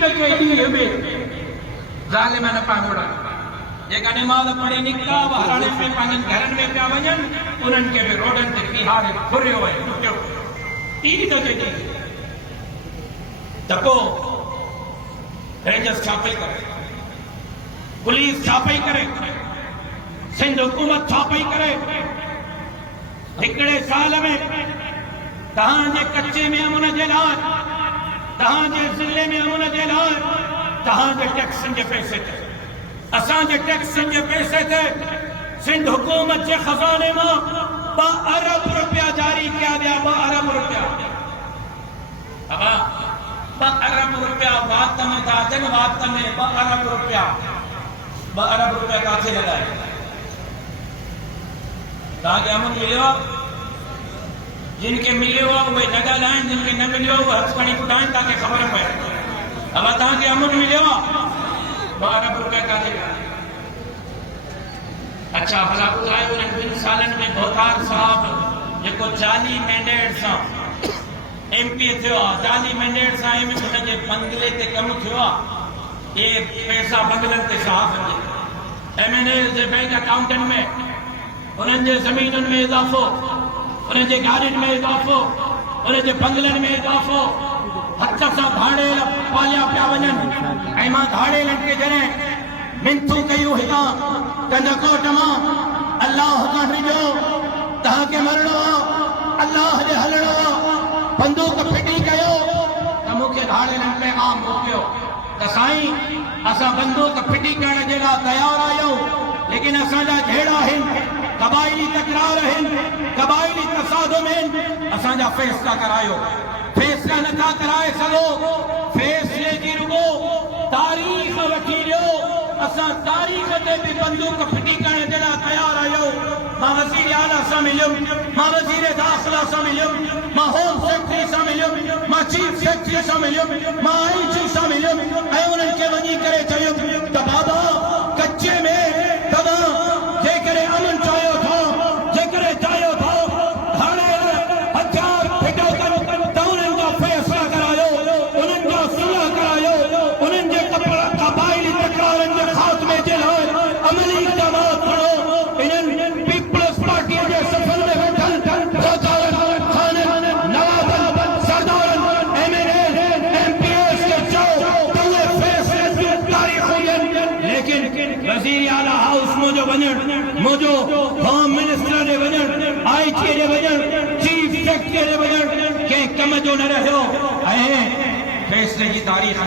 टके डी में ज़ालिमन पागोड़ा जेका नमाज़ पढ़ी निकता हराणे में पंहिंजनि घरनि में पिया वञनि उन्हनि खे बि रोडनि ते बिहारे घुरियो ऐं लुटियो ईद जे ॾींहुं त पोइ रेंजर्स छा पई करे, पुलिस छा पई करे, सिंध हुकूमत छा पई करे। हिकिड़े साल में तव्हांजे कच्चे में अमुन जे लाइ, तव्हांजे ज़िले में अमुन जे लाइ, तव्हांजे टैक्सनि जे पैसे ते, असांजे टैक्सनि जे पैसे ते सिंध हुकूमत जे खज़ाने मां 2 अरब रुपया जारी किया विया। 2 अरब रुपया, 2 अरब रुपया वात में था जन, वात में 2 अरब रुपया। 2 अरब रुपया काथे लॻाए? तव्हांखे अमुन मिलियो आहे? जिनके मिलियो आहे उहे न ॻाल्हाइनि, जिनके न मिलियो उहे हथ खणी ॿुधाइनि तव्हांखे ख़बर पए। अब तव्हांखे अमुन मिलियो आहे? 2 अरब रुपया काथे लॻाए? अच्छा भला ॿुधायो उन्हनि 2 सालनि में भोतार साहब जेको 40 मैंडेट सां MP थियो आहे, 40 मैंडेट सां हुनजे बंगले ते कमु थियो आहे। ये पैसा बंगलनि ते साहब जे MNA जे बैंक अकाउंटनि में, उन्हनि जे ज़मीनुनि में इज़ाफ़ो, उन्हनि जे गाॾियुनि में इज़ाफ़ो, उन्हनि जे बंगलनि में इज़ाफ़ो, हथ सां धाड़े पालिया पिया वञनि। ऐं मां धाड़ेलनि खे जॾहिं मिनथूं कयूं हितां कंदकोट मां, अल्लाह खां डिॼो तव्हांखे मरणो आहे, अल्लाह ॾे हलणो आहे, बंदूक फिटी कयो त मूंखे धाड़ेलनि में आम मोकिलियो त साईं असां बंदूक फिटी करण जे लाइ तयारु आहियूं, लेकिन असांजा जहिड़ा आहिनि, क़बाइली तकरार आहिनि, क़बाइली तसादुम आहिनि, असांजा फ़ैसिला करायो। फ़ैसिला नथा कराए सघो, फ़ैसिले जी रुगो तारीख़ वठी ॾियो। असां तारीख़ ते बि बंदूक फिटी करण जे लाइ तयारु आहियूं। मां वज़ीर आला सां मिलियुमि, मां वज़ीर दाख़िला सां मिलियुमि, मां होम सेक्रेटरी सां मिलियुमि, मां चीफ सेक्रेटरी सां मिलियुमि, मां IG सां मिलियुमि ऐं उन्हनि खे वञी करे चयुमि त बाबा कच्चे में तव्हां जेकॾहिं अमन चाहियो था, जेकॾहिं चाहियो था हाणे हथियार फिटो कनि त उन्हनि जा फ़ैसिला करायो, उन्हनि जा सुलह करायो, उन्हनि जे क़बाइली तकरारनि जे ख़ात्मे जे लाइ अमली इक़दामात खणो। इन्हनि पीपल्स पार्टीअ जे सफ़र में वेठल सरदारनि, ख़ाननि, नवाबनि, सरदारनि, MNA, MPs खे चओ त उहे फ़ैसिलनि जूं तारीख़ूं ॾियनि। लेकिन वज़ीर आला हाउस मुंहिंजो वञणु, मुंहिंजो होम मिनिस्टर ॾे वञणु, IG ॾे वञणु, चीफ सेक्रेटरी ॾे वञणु कंहिं कम जो न रहियो ऐं फ़ैसिले जी तारीख़